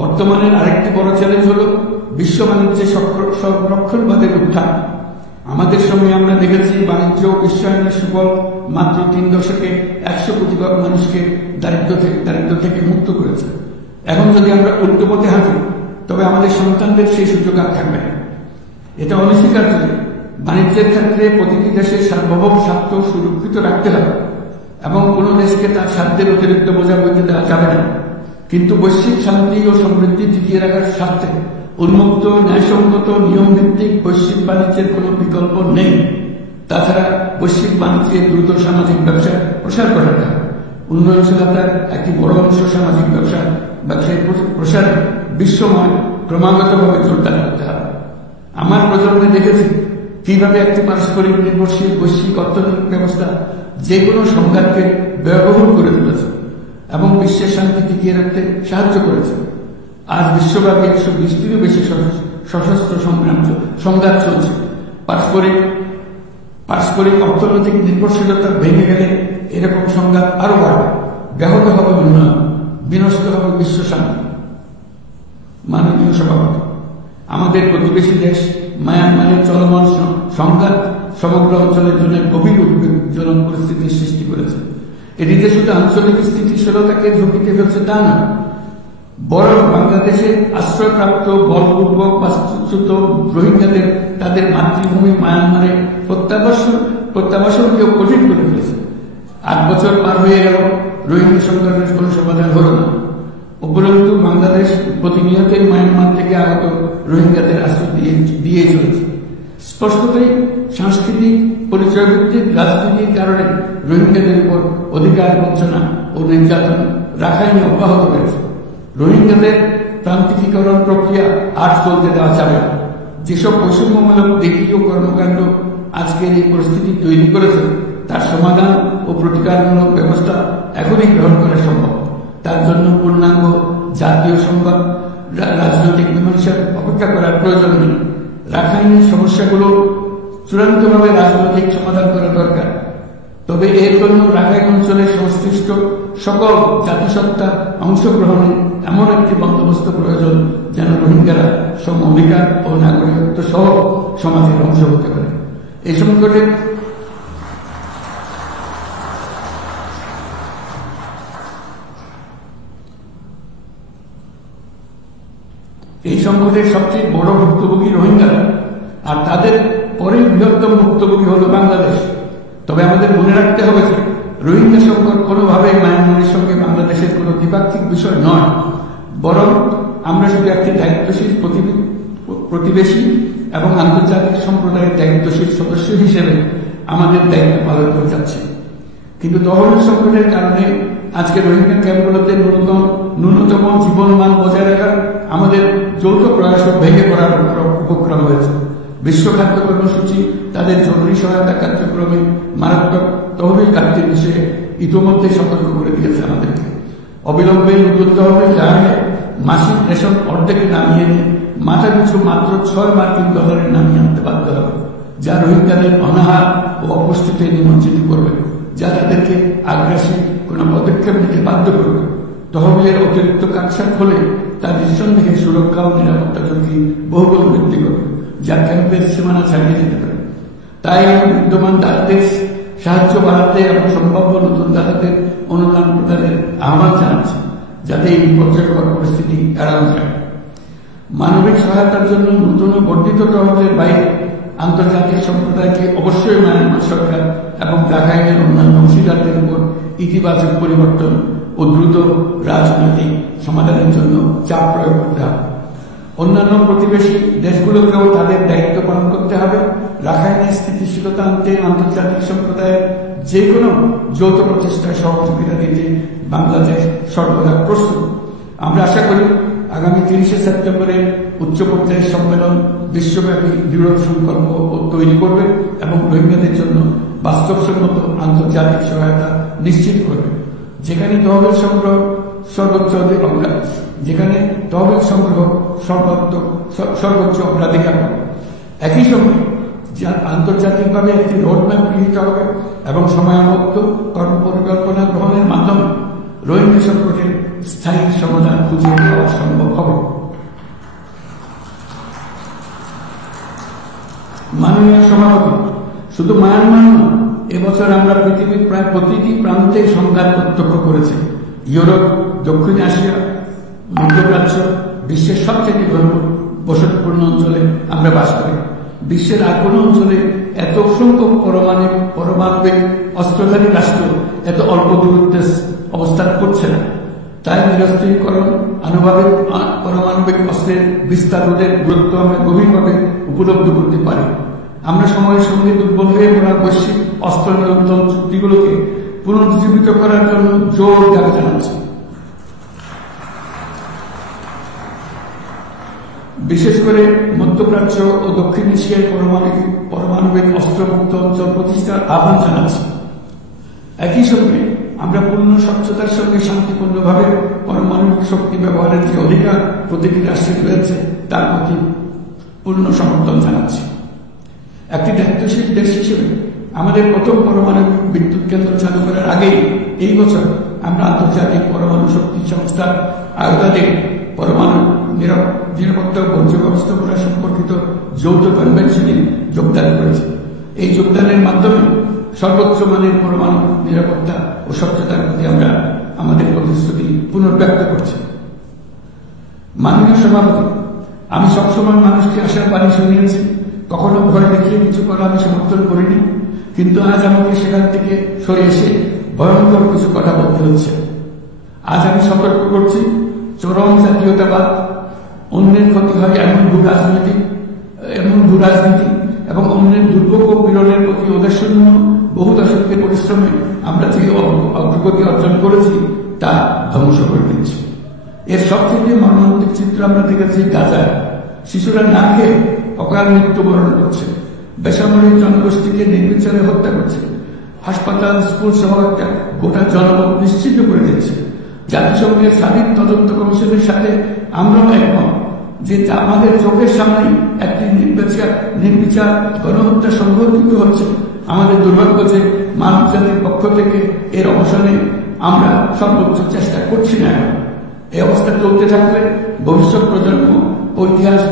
বর্তমানের আরেকটি বড় চ্যালেঞ্জ হল বিশ্ব বাণিজ্যে সংরক্ষণবাদের উত্থান। আমাদের সময় আমরা দেখেছি বাণিজ্য বিশ্বায়নের সুফল মাত্র 3 দশকে 100 কোটি মানুষকে দারিদ্র থেকে মুক্ত করেছে। এখন যদি আমরা উল্টো পথে হাঁটি তবে আমাদের সন্তানদের সেই সুযোগ আর থাকবে না। এটা অনস্বীকার্য। বাণিজ্যের ক্ষেত্রে প্রতিটি দেশের সার্বভৌম স্বার্থ সুরক্ষিত রাখতে হবে এবং কোন দেশকে তার স্বার্থের অতিরিক্ত বোঝা বইতে দেওয়া যাবে না। কিন্তু বৈশ্বিক শান্তি ও সমৃদ্ধি টিকিয়ে রাখার স্বার্থে উন্মুক্ত, ন্যায়সঙ্গত, নিয়মভিত্তিক বৈশ্বিক বাণিজ্যের কোনো বিকল্প নেই। তাছাড়া বৈশ্বিক বাণিজ্যের দ্রুত সামাজিক ব্যবসার প্রসার ঘটাতে হবে। উন্নয়নশীলতার একটি বড় অংশ সামাজিক ব্যবসায় প্রসারে বিশ্বময় ক্রমাগতভাবে জোরদার করতে হবে। আমার প্রজন্মে দেখেছি কিভাবে একটি পারস্পরিক নির্ভরশীল বৈশ্বিক অর্থনৈতিক ব্যবস্থা যে কোনো সংঘাতকে ব্যয়বহুল করে তুলেছে এবং বিশ্বের শান্তি টিকিয়ে রাখতে সাহায্য করেছে। আজ বিশ্বব্যাপী 120টিরও বেশি সশস্ত্র সংঘাত চলছে। পারস্পরিক অর্থনৈতিক নির্ভরশীলতা ভেঙে গেলে এরকম সংঘাত আরো বাড়বে, ব্যাহত হবে উন্নয়ন, বিনষ্ট হবে বিশ্ব শান্তি। মাননীয় সভাপতি, আমাদের প্রতিবেশী দেশ মায়ানমারের চলমান সংঘাত সমগ্র অঞ্চলের জন্য গভীর উদ্বেগজনক পরিস্থিতির সৃষ্টি করেছে। এটিতে শুধু আঞ্চলিক স্থিতিশীলতাকে ঝুঁকিতে ফেলছে তা না, বরং বাংলাদেশের আশ্রয়প্রাপ্ত বলপূর্বক বাস্তুচ্যুত রোহিঙ্গাদের তাদের মাতৃভূমি মায়ানমারে প্রত্যাবাসনকেও কঠিন করে ফেলেছে। 8 বছর পার হয়ে গেল, রোহিঙ্গা সংকটের কোনো সমাধান হল না। উপরন্তু বাংলাদেশ প্রতিনিয়তই মায়ানমার থেকে আগত রোহিঙ্গাদের আশ্রয় দিয়ে চলেছে। স্পষ্টতই সাংস্কৃতিক পরিচয়ভিত্তিক রাজনীতির কারণে রোহিঙ্গাদের উপর অধিকার বঞ্চনা ও নির্যাতন রাখাইনে অব্যাহত রয়েছে। রোহিঙ্গাদের প্রান্তিকীকরণ প্রক্রিয়া আর চলতে দেওয়া যাবে না। যেসব বৈষম্যমূলক দেশীয় কর্মকাণ্ড আজকের এই পরিস্থিতি তৈরি করেছে তার সমাধান ও প্রতিকারমূলক ব্যবস্থা এখনই গ্রহণ করা সম্ভব। তার জন্য পূর্ণাঙ্গ জাতীয় সংবাদ রাজনৈতিক মীমাংসার অপেক্ষা করার প্রয়োজন নেই। রাখাইনের সমস্যাগুলো চূড়ান্তভাবে রাজনৈতিক সমাধান করা দরকার। তবে এর জন্য রাখাইন অঞ্চলের সংশ্লিষ্ট সকল জাতিসত্তা অংশগ্রহণে এমন একটি বন্দোবস্ত প্রয়োজন যেন রোহিঙ্গারা সম অধিকার ও নাগরিকত্ব সহ সমাজের অংশ হতে পারে। এই সংকটের সবচেয়ে বড় ভুক্তভোগী রোহিঙ্গারা, আর তাদের পরে বৃহত্তম ভুক্তভোগী হল বাংলাদেশ। তবে আমাদের মনে রাখতে হবে যে রোহিঙ্গা সংকট কোনোভাবেই মায়ানমারের সঙ্গে বাংলাদেশের কোনো দ্বিপাক্ষিক বিষয় নয়, বরং আমরা শুধু একটি দায়িত্বশীল প্রতিবেশী এবং আন্তর্জাতিক সম্প্রদায়ের দায়িত্বশীল সদস্য হিসেবে আমাদের দায়িত্ব পালন করে যাচ্ছি। কিন্তু তহবিল সংকটের কারণে আজকে রোহিঙ্গা ক্যাম্পগুলোতে ন্যূনতম জীবনমান বজায় রাখার আমাদের যৌথ প্রয়াস ভেঙে পড়ার উপক্রম হয়েছে। বিশ্ব খাদ্য কর্মসূচি তাদের জরুরি সহায়তা কার্যক্রমে মারাত্মক তহবিল ঘাটতির বিষয়ে ইতিমধ্যে সতর্ক করে দিয়েছে আমাদেরকে। অবিলম্বে নতুন তহবিল জাহাজে মাসিক রেশন অর্ধেকে নামিয়ে এনে মাথাপিছু মাত্র $6 নামিয়ে আনতে বাধ্য হবে, যা রোহিঙ্গাদের অনাহার ও অপুষ্টিতে নিমজ্জিত করবে, যা তাদেরকে আগ্রাসী কোনো পদক্ষেপ নিতে বাধ্য করবে। তহবিলের অতিরিক্ত কাটছাট হলে তার নিঃসন্দেহে সুরক্ষা ও নিরাপত্তা ঝুঁকি বহুগুণ বৃদ্ধি করবে, যা ক্যাম্পের সীমানা ছাড়িয়ে যেতে পারে। তাই আমি বিদ্যমান দাতাদের সাহায্য বাড়াতে এবং সম্ভাব্য নতুন দাতাদের অনুদান প্রদানের আহ্বান জানাচ্ছি, যাতে এই বিপর্যয়কর পরিস্থিতি এড়ানো যায়। মানবিক সহায়তার জন্য নতুন ও বর্ধিত তহবিলের বাইরে আন্তর্জাতিক সম্প্রদায়কে অবশ্যই মায়ানমার সরকার এবং রাখাইনের অন্যান্য অংশীদারদের উপর ইতিবাচক পরিবর্তন ও দ্রুত রাজনৈতিক সমাধানের জন্য চাপ প্রয়োগ করতে হবে। অন্যান্য প্রতিবেশী দেশগুলোকেও তাদের দায়িত্ব পালন করতে হবে। রাখাইনের স্থিতিশীলতা আনতে আন্তর্জাতিক সম্প্রদায়ের যে কোনো যৌথ প্রচেষ্টায় সহযোগিতা দিতে বাংলাদেশ সর্বদা প্রস্তুত। আমরা আশা করি আগামী 30শে সেপ্টেম্বরের উচ্চ পর্যায়ের সম্মেলন বিশ্বব্যাপী দৃঢ় সংকল্প তৈরি করবে এবং রোহিঙ্গাদের জন্য বাস্তবসম্মত আন্তর্জাতিক সহায়তা নিশ্চিত করবে, যেখানে তহবিল সংগ্রহ সর্বোচ্চ অগ্রাধিকার পাবে। একই সঙ্গে আন্তর্জাতিকভাবে একটি রোডম্যাপ গৃহীত হবে এবং সময়বদ্ধ কর্মপরিকল্পনা গ্রহণের মাধ্যমে রোহিঙ্গা সংকটের স্থায়ী সমাধান খুঁজে পাওয়া সম্ভব হবে। মাননীয় সভাপতি, শুধু মায়ানমার নয়, এবছর আমরা পৃথিবীর প্রায় প্রতিটি প্রান্তে সংঘাত প্রত্যক্ষ করেছি। ইউরোপ, দক্ষিণ এশিয়া, মধ্যপ্রাচ্য, বিশ্বের সবচেয়ে বসতপূর্ণ অঞ্চলে আমরা বাস করি। বিশ্বের আর কোন অঞ্চলে এত অসংখ্য পারমাণবিক অস্ত্রধারী রাষ্ট্র এত অল্প দূরত্বে অবস্থান করছে না। তাই নিরস্ত্রীকরণ, আনুভাবিক পারমাণবিক অস্ত্রের বিস্তার রোধের গুরুত্ব আমরা গভীরভাবে উপলব্ধি করতে পারি। আমরা সময়ের সঙ্গে দুর্বল হয়ে পড়া বৈশ্বিক অস্ত্র নিয়ন্ত্রণ চুক্তিগুলোকে পুনরুজ্জীবিত করার জন্য জোর দাবি জানাচ্ছি। বিশেষ করে মধ্যপ্রাচ্য ও দক্ষিণ এশিয়ায় পারমাণবিক অস্ত্রমুক্ত অঞ্চল প্রতিষ্ঠার আহ্বান জানাচ্ছি। একই সঙ্গে আমরা পূর্ণ স্বচ্ছতার সঙ্গে শান্তিপূর্ণভাবে পারমাণবিক শক্তি ব্যবহারের যে অধিকার প্রতিটি রাষ্ট্রের রয়েছে তার প্রতি পূর্ণ সমর্থন জানাচ্ছি। একটি দায়িত্বশীল দেশ হিসেবে আমাদের প্রথম পারমাণবিক বিদ্যুৎ কেন্দ্র চালু করার আগেই এই বছর আমরা আন্তর্জাতিক পরমাণু শক্তি সংস্থার আয়োজনে পরমাণু নিরাপত্তা ও বর্জ্য ব্যবস্থাপনা সম্পর্কিত যৌথ কনভেনশনে যোগদান করেছে। এই যোগদানের মাধ্যমে সর্বোচ্চ মানের পরমাণু নিরাপত্তা ও স্বচ্ছতার প্রতি আমরা আমাদের প্রতিশ্রুতি পুনর্ব্যক্ত করছি। মাননীয় সভাপতি, আমি সবসময় মানুষকে আশার বাণী শুনিয়েছি, কখনো ভয় দেখিয়ে কিছু করা আমি সমর্থন করিনি, কিন্তু আজ আমাকে সেখান থেকে সরে এসে ভয়ঙ্কর কিছু কথা বলতে হচ্ছে। আজ আমি সতর্ক করছি, চরম জাতীয়তাবাদ, অন্যের ক্ষতি হয় এমন ভূ রাজনীতি এবং অন্যের দুর্ভোগ ও পীড়নের প্রতি ওদের শূন্য বহু দশকের পরিশ্রমে আমরা যে অগ্রগতি অর্জন করেছি তা ধ্বংস করে দিচ্ছি। এর সবথেকে মর্মান্তিক চিত্র আমরা দেখেছি গাজায়। শিশুরা না খেয়ে অকাল মৃত্যুবরণ করছে, বেসামরিক জনগোষ্ঠীকে নির্বিচারে হত্যা করছে, হাসপাতাল, স্কুল সহ একটা গোটা জনপদ নিশ্চিত করে দিচ্ছে। জাতিসংঘের স্বাধীন তদন্ত কমিশনের সাথে আমরাও একমত যে আমাদের চোখের সামনে একটি নির্বিচার গণহত্যা সংঘটিত হচ্ছে। আমাদের দুর্ভাগ্য যে মানব জাতির পক্ষ থেকে এর অবসানে আমরা সর্বোচ্চ চেষ্টা করছি না। এই অবস্থা চলতে থাকলে ভবিষ্যৎ প্রজন্ম ও ইতিহাস